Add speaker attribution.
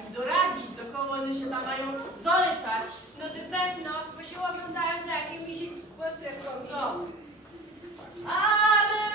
Speaker 1: tak doradzić, do kogo one się tam mają zalecać.
Speaker 2: No to pewno, bo się oglądają za jakimiś łostrewkami.
Speaker 1: No. Ale